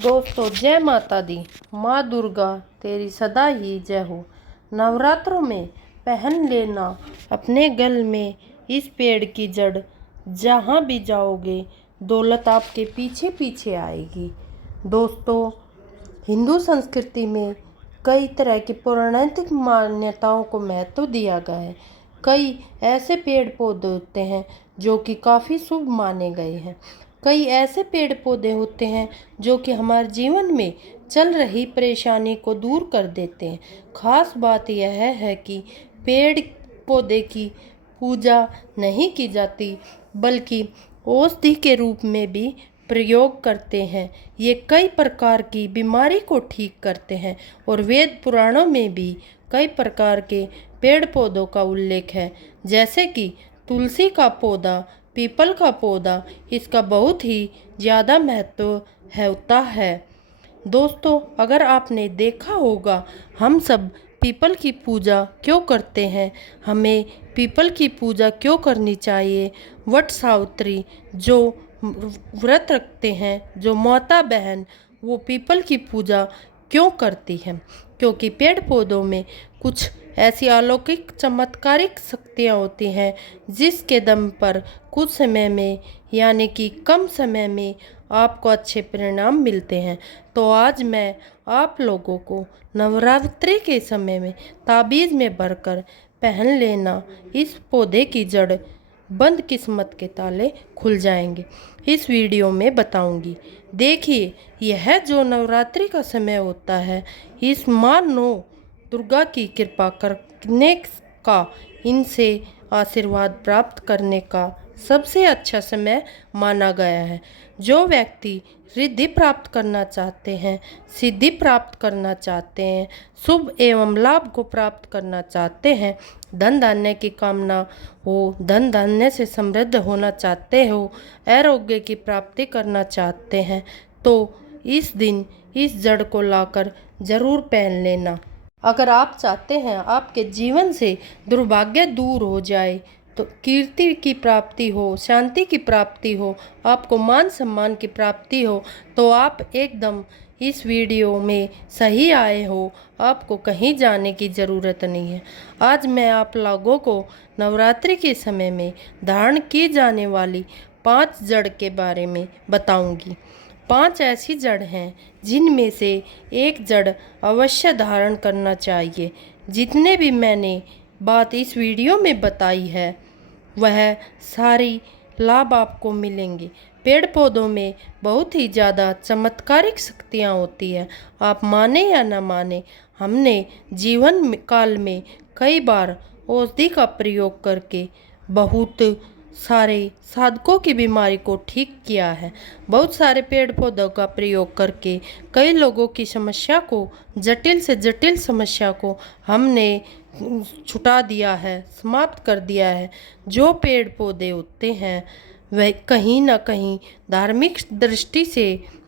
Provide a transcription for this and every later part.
दोस्तों जय माता दी। माँ दुर्गा तेरी सदा ही जय हो। नवरात्रों में पहन लेना अपने गल में इस पेड़ की जड़, जहाँ भी जाओगे दौलत आपके पीछे पीछे आएगी। दोस्तों हिंदू संस्कृति में कई तरह की पौराणिक मान्यताओं को महत्व दिया गया है। कई ऐसे पेड़ पौधे होते हैं जो कि काफ़ी शुभ माने गए हैं। कई ऐसे पेड़ पौधे होते हैं जो कि हमारे जीवन में चल रही परेशानी को दूर कर देते हैं। खास बात यह है कि पेड़ पौधे की पूजा नहीं की जाती, बल्कि औषधि के रूप में भी प्रयोग करते हैं। ये कई प्रकार की बीमारी को ठीक करते हैं और वेद पुराणों में भी कई प्रकार के पेड़ पौधों का उल्लेख है, जैसे कि तुलसी का पौधा, पीपल का पौधा, इसका बहुत ही ज़्यादा महत्व होता है। दोस्तों अगर आपने देखा होगा, हम सब पीपल की पूजा क्यों करते हैं, हमें पीपल की पूजा क्यों करनी चाहिए। वट सावित्री जो व्रत रखते हैं, जो माता बहन, वो पीपल की पूजा क्यों करती हैं? क्योंकि पेड़ पौधों में कुछ ऐसी अलौकिक चमत्कारिक शक्तियाँ होती हैं जिसके दम पर कुछ समय में, यानी कि कम समय में आपको अच्छे परिणाम मिलते हैं। तो आज मैं आप लोगों को नवरात्रि के समय में ताबीज़ में भरकर पहन लेना इस पौधे की जड़, बंद किस्मत के ताले खुल जाएंगे, इस वीडियो में बताऊंगी। देखिए, यह जो नवरात्रि का समय होता है, इस माँ नौ दुर्गा की कृपा करने का, इनसे आशीर्वाद प्राप्त करने का सबसे अच्छा समय माना गया है। जो व्यक्ति रिद्धि प्राप्त करना चाहते हैं, सिद्धि प्राप्त करना चाहते हैं, शुभ एवं लाभ को प्राप्त करना चाहते हैं, धन धान्य की कामना हो, धन धान्य से समृद्ध होना चाहते हो, आरोग्य की प्राप्ति करना चाहते हैं, तो इस दिन इस जड़ को लाकर जरूर पहन लेना। अगर आप चाहते हैं आपके जीवन से दुर्भाग्य दूर हो जाए, तो कीर्ति की प्राप्ति हो, शांति की प्राप्ति हो, आपको मान सम्मान की प्राप्ति हो, तो आप एकदम इस वीडियो में सही आए हो। आपको कहीं जाने की ज़रूरत नहीं है। आज मैं आप लोगों को नवरात्रि के समय में धारण की जाने वाली 5 जड़ के बारे में बताऊंगी। 5 ऐसी जड़ हैं जिनमें से एक जड़ अवश्य धारण करना चाहिए। जितने भी मैंने बात इस वीडियो में बताई है, वह सारी लाभ आपको मिलेंगे। पेड़ पौधों में बहुत ही ज़्यादा चमत्कारिक शक्तियाँ होती है। आप माने या ना माने, हमने जीवन काल में कई बार औषधि का प्रयोग करके बहुत सारे साधकों की बीमारी को ठीक किया है। बहुत सारे पेड़ पौधों का प्रयोग करके कई लोगों की समस्या को, जटिल से जटिल समस्या को हमने छुटा दिया है, समाप्त कर दिया है। जो पेड़ पौधे होते हैं वह कहीं ना कहीं धार्मिक दृष्टि से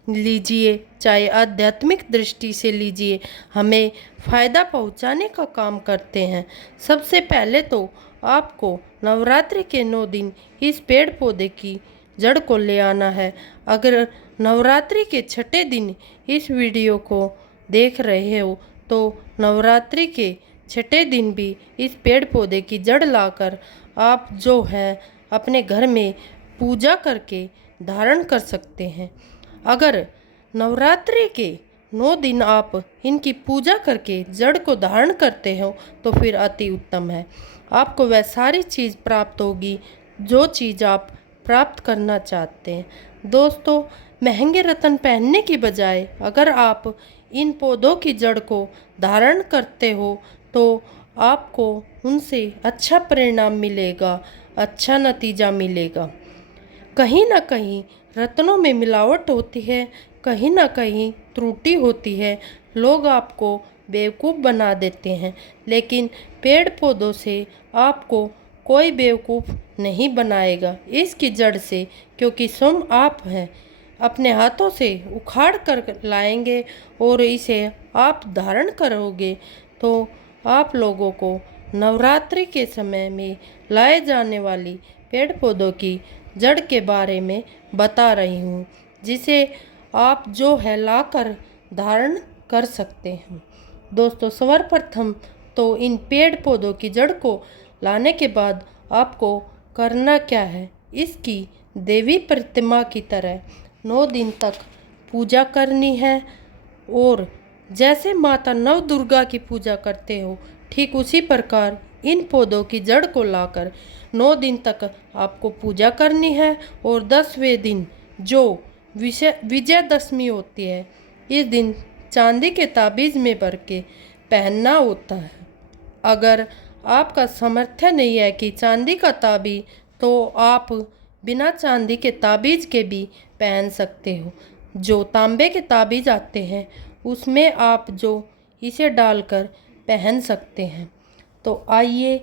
लीजिए, चाहे आध्यात्मिक दृष्टि से लीजिए, हमें फ़ायदा पहुंचाने का काम करते हैं। सबसे पहले तो आपको नवरात्रि के 9 दिन इस पेड़ पौधे की जड़ को ले आना है। अगर नवरात्रि के 6ठे दिन इस वीडियो को देख रहे हो, तो नवरात्रि के 6ठे दिन भी इस पेड़ पौधे की जड़ लाकर आप जो है अपने घर में पूजा करके धारण कर सकते हैं। अगर नवरात्रि के 9 दिन आप इनकी पूजा करके जड़ को धारण करते हो, तो फिर अति उत्तम है। आपको वह सारी चीज़ प्राप्त होगी जो चीज़ आप प्राप्त करना चाहते हैं। दोस्तों, महंगे रत्न पहनने की बजाय अगर आप इन पौधों की जड़ को धारण करते हो, तो आपको उनसे अच्छा परिणाम मिलेगा, अच्छा नतीजा मिलेगा। कहीं ना कहीं रत्नों में मिलावट होती है, कहीं ना कहीं त्रुटि होती है, लोग आपको बेवकूफ़ बना देते हैं, लेकिन पेड़ पौधों से आपको कोई बेवकूफ़ नहीं बनाएगा इसकी जड़ से, क्योंकि स्वयं आप हैं अपने हाथों से उखाड़ कर लाएंगे और इसे आप धारण करोगे। तो आप लोगों को नवरात्रि के समय में लाए जाने वाली पेड़ पौधों की जड़ के बारे में बता रही हूँ, जिसे आप जो है लाकर धारण कर सकते हैं। दोस्तों, सर्वप्रथम तो इन पेड़ पौधों की जड़ को लाने के बाद आपको करना क्या है, इसकी देवी प्रतिमा की तरह 9 दिन तक पूजा करनी है। और जैसे माता नव दुर्गा की पूजा करते हो, ठीक उसी प्रकार इन पौधों की जड़ को लाकर 9 दिन तक आपको पूजा करनी है। और 10वें दिन जो विजयदशमी होती है, इस दिन चांदी के ताबीज़ में भर के पहनना होता है। अगर आपका सामर्थ्य नहीं है कि चांदी का ताबीज़, तो आप बिना चांदी के ताबीज़ के भी पहन सकते हो। जो तांबे के ताबीज़ आते हैं उसमें आप जो इसे डालकर पहन सकते हैं। तो आइए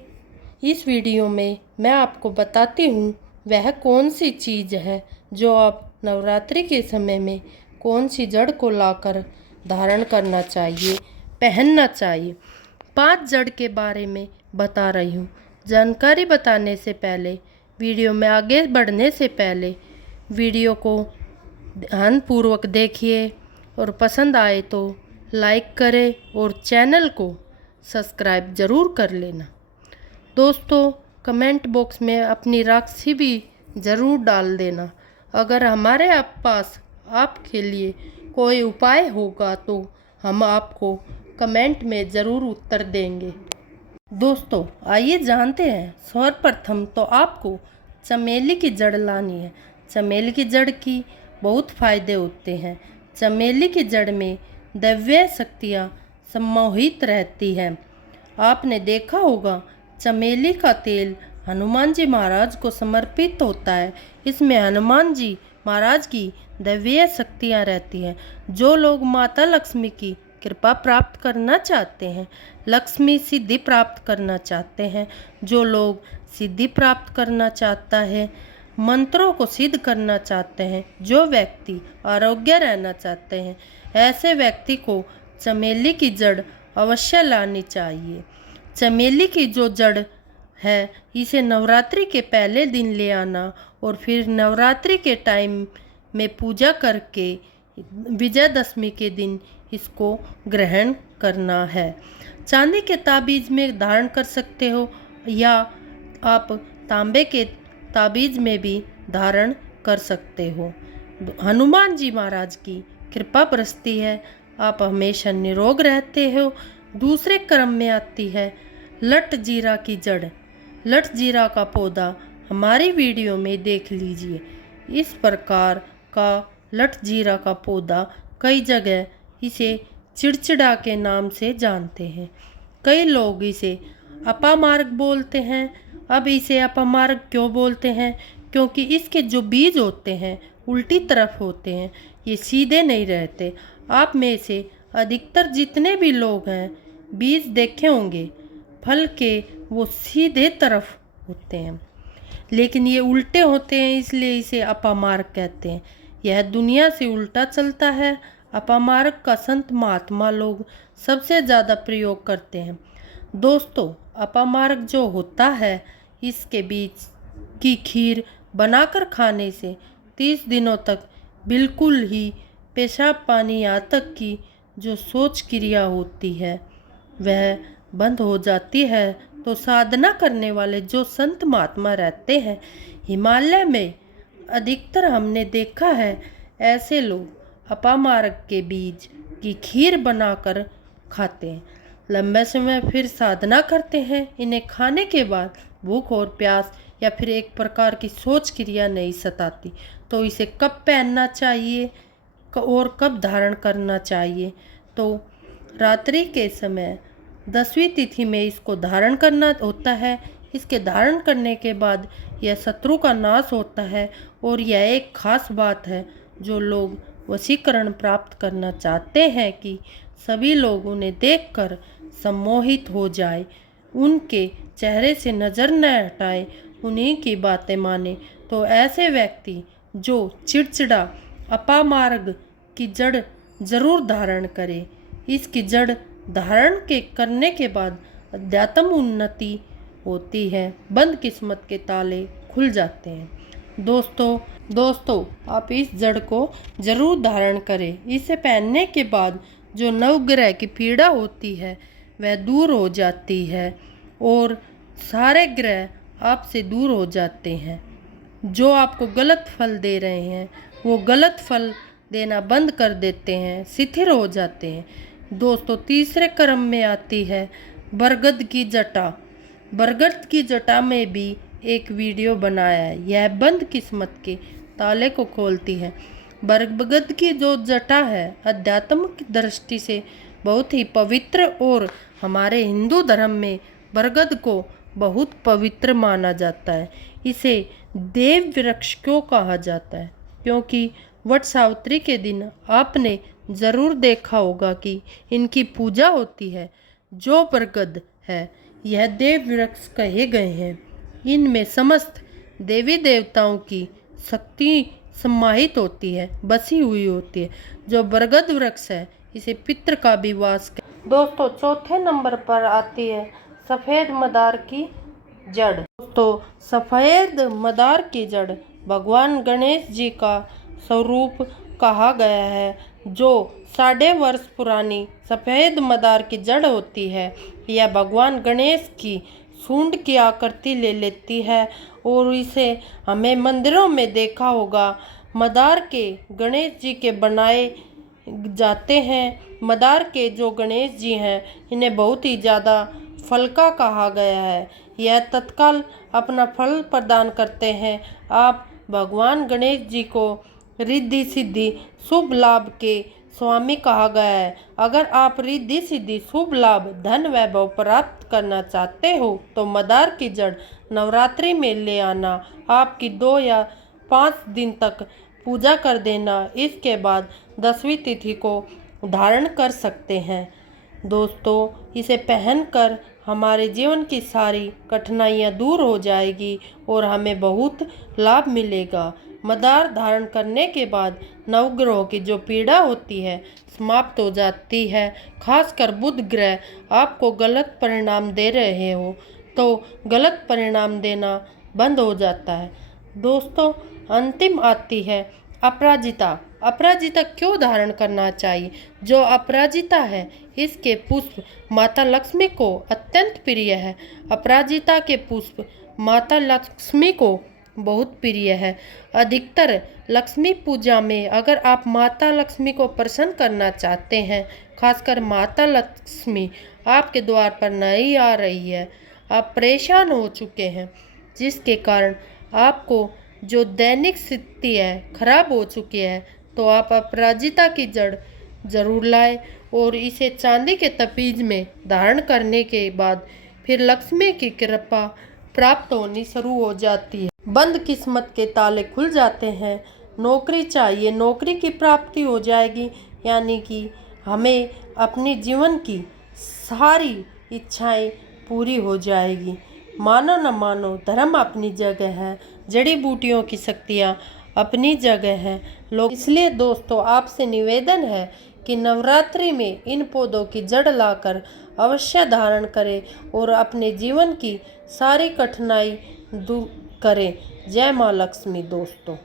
इस वीडियो में मैं आपको बताती हूँ वह कौन सी चीज़ है जो आप नवरात्रि के समय में कौन सी जड़ को लाकर धारण करना चाहिए, पहनना चाहिए। 5 जड़ के बारे में बता रही हूँ। जानकारी बताने से पहले, वीडियो में आगे बढ़ने से पहले वीडियो को ध्यानपूर्वक देखिए और पसंद आए तो लाइक करें और चैनल को सब्सक्राइब ज़रूर कर लेना। दोस्तों, कमेंट बॉक्स में अपनी राशि भी ज़रूर डाल देना। अगर हमारे पास आपके लिए कोई उपाय होगा तो हम आपको कमेंट में ज़रूर उत्तर देंगे। दोस्तों, आइए जानते हैं। सर्वप्रथम तो आपको चमेली की जड़ लानी है। चमेली की जड़ की बहुत फायदे होते हैं। चमेली की जड़ में दिव्य शक्तियाँ सम्मोहित रहती हैं। आपने देखा होगा, चमेली का तेल हनुमान जी महाराज को समर्पित होता है। इसमें हनुमान जी महाराज की दिव्य शक्तियाँ रहती हैं। जो लोग माता लक्ष्मी की कृपा प्राप्त करना चाहते हैं, लक्ष्मी सिद्धि प्राप्त करना चाहते हैं, जो लोग सिद्धि प्राप्त करना चाहता है, मंत्रों को सिद्ध करना चाहते हैं, जो व्यक्ति आरोग्य रहना चाहते हैं, ऐसे व्यक्ति को चमेली की जड़ अवश्य लानी चाहिए। चमेली की जो जड़ है, इसे नवरात्रि के पहले दिन ले आना और फिर नवरात्रि के टाइम में पूजा करके विजयदशमी के दिन इसको ग्रहण करना है। चांदी के ताबीज़ में धारण कर सकते हो या आप तांबे के ताबीज़ में भी धारण कर सकते हो। हनुमान जी महाराज की कृपा बरसती है, आप हमेशा निरोग रहते हो। दूसरे क्रम में आती है लट जीरा की जड़। लट जीरा का पौधा हमारी वीडियो में देख लीजिए। इस प्रकार का लट जीरा का पौधा कई जगह इसे चिड़चिड़ा के नाम से जानते हैं। कई लोग इसे अपामार्ग बोलते हैं। अब इसे अपामार्ग क्यों बोलते हैं? क्योंकि इसके जो बीज होते हैं उल्टी तरफ होते हैं, ये सीधे नहीं रहते। आप में से अधिकतर जितने भी लोग हैं बीज देखे होंगे फल के, वो सीधे तरफ होते हैं, लेकिन ये उल्टे होते हैं, इसलिए इसे अपामार्ग कहते हैं। यह दुनिया से उल्टा चलता है। अपामार्ग का संत महात्मा लोग सबसे ज़्यादा प्रयोग करते हैं। दोस्तों, अपामार्ग जो होता है, इसके बीज की खीर बनाकर खाने से 30 दिनों तक बिल्कुल ही पेशाब पानी यहाँ तक की जो शौच क्रिया होती है वह बंद हो जाती है। तो साधना करने वाले जो संत महात्मा रहते हैं हिमालय में, अधिकतर हमने देखा है ऐसे लोग अपामार्ग के बीज की खीर बनाकर खाते हैं। लंबे समय फिर साधना करते हैं। इन्हें खाने के बाद भूख और प्यास या फिर एक प्रकार की शौच क्रिया नहीं सताती। तो इसे कब पहनना चाहिए और कब धारण करना चाहिए? तो रात्रि के समय 10वीं तिथि में इसको धारण करना होता है। इसके धारण करने के बाद यह शत्रु का नाश होता है। और यह एक खास बात है, जो लोग वशीकरण प्राप्त करना चाहते हैं कि सभी लोग उन्हें देखकर सम्मोहित हो जाए, उनके चेहरे से नज़र न हटाए, उन्हीं की बातें माने, तो ऐसे व्यक्ति जो चिड़चिड़ा अपामार्ग की जड़ जरूर धारण करे। इसकी जड़ धारण करने के बाद अध्यात्म उन्नति होती है, बंद किस्मत के ताले खुल जाते हैं। दोस्तों आप इस जड़ को जरूर धारण करें। इसे पहनने के बाद जो नवग्रह की पीड़ा होती है वह दूर हो जाती है और सारे ग्रह आपसे दूर हो जाते हैं। जो आपको गलत फल दे रहे हैं वो गलत फल देना बंद कर देते हैं, शिथिल हो जाते हैं। दोस्तों तीसरे क्रम में आती है बरगद की जटा। बरगद की जटा में भी एक वीडियो बनाया है। यह बंद किस्मत के ताले को खोलती है। बरगद की जो जटा है आध्यात्मिक दृष्टि से बहुत ही पवित्र और हमारे हिंदू धर्म में बरगद को बहुत पवित्र माना जाता है। इसे देव वृक्ष क्यों कहा जाता है? क्योंकि वट सावित्री के दिन आपने ज़रूर देखा होगा कि इनकी पूजा होती है। जो बरगद है यह देव वृक्ष कहे गए हैं। इनमें समस्त देवी देवताओं की शक्ति समाहित होती है, बसी हुई होती है। जो बरगद वृक्ष है इसे पितृ का भी वास दोस्तों चौथे नंबर पर आती है सफ़ेद मदार की जड़। दोस्तों सफ़ेद मदार की जड़ भगवान गणेश जी का स्वरूप कहा गया है। जो 1.5 वर्ष पुरानी सफ़ेद मदार की जड़ होती है यह भगवान गणेश की सूंड की आकृति ले लेती है और इसे हमें मंदिरों में देखा होगा मदार के गणेश जी के बनाए जाते हैं। मदार के जो गणेश जी हैं इन्हें बहुत ही ज़्यादा फल का कहा गया है। यह तत्काल अपना फल प्रदान करते हैं। आप भगवान गणेश जी को रिद्धि सिद्धि शुभ लाभ के स्वामी कहा गया है। अगर आप रिद्धि सिद्धि शुभ लाभ धन वैभव प्राप्त करना चाहते हो तो मदार की जड़ नवरात्रि में ले आना। आपकी 2 या 5 दिन तक पूजा कर देना। इसके बाद 10वीं तिथि को धारण कर सकते हैं। दोस्तों इसे पहनकर हमारे जीवन की सारी कठिनाइयाँ दूर हो जाएगी और हमें बहुत लाभ मिलेगा। मदार धारण करने के बाद नवग्रहों की जो पीड़ा होती है समाप्त हो जाती है। खासकर बुध ग्रह आपको गलत परिणाम दे रहे हो तो गलत परिणाम देना बंद हो जाता है। दोस्तों अंतिम आती है अपराजिता। अपराजिता क्यों धारण करना चाहिए? जो अपराजिता है इसके पुष्प माता लक्ष्मी को अत्यंत प्रिय है। अपराजिता के पुष्प माता लक्ष्मी को बहुत प्रिय है। अधिकतर लक्ष्मी पूजा में अगर आप माता लक्ष्मी को प्रसन्न करना चाहते हैं, खासकर माता लक्ष्मी आपके द्वार पर नहीं आ रही है, आप परेशान हो चुके हैं जिसके कारण आपको जो दैनिक स्थिति है खराब हो चुकी है, तो आप अपराजिता की जड़ जरूर लाएं और इसे चांदी के तपीज में धारण करने के बाद फिर लक्ष्मी की कृपा प्राप्त होनी शुरू हो जाती है। बंद किस्मत के ताले खुल जाते हैं। नौकरी चाहिए, नौकरी की प्राप्ति हो जाएगी। यानी कि हमें अपने जीवन की सारी इच्छाएं पूरी हो जाएगी। मानो न मानो धर्म अपनी जगह है, जड़ी बूटियों की शक्तियाँ अपनी जगह है लोग। इसलिए दोस्तों आपसे निवेदन है कि नवरात्रि में इन पौधों की जड़ लाकर अवश्य धारण करें और अपने जीवन की सारी कठिनाई दूर करें। जय माँ लक्ष्मी दोस्तों।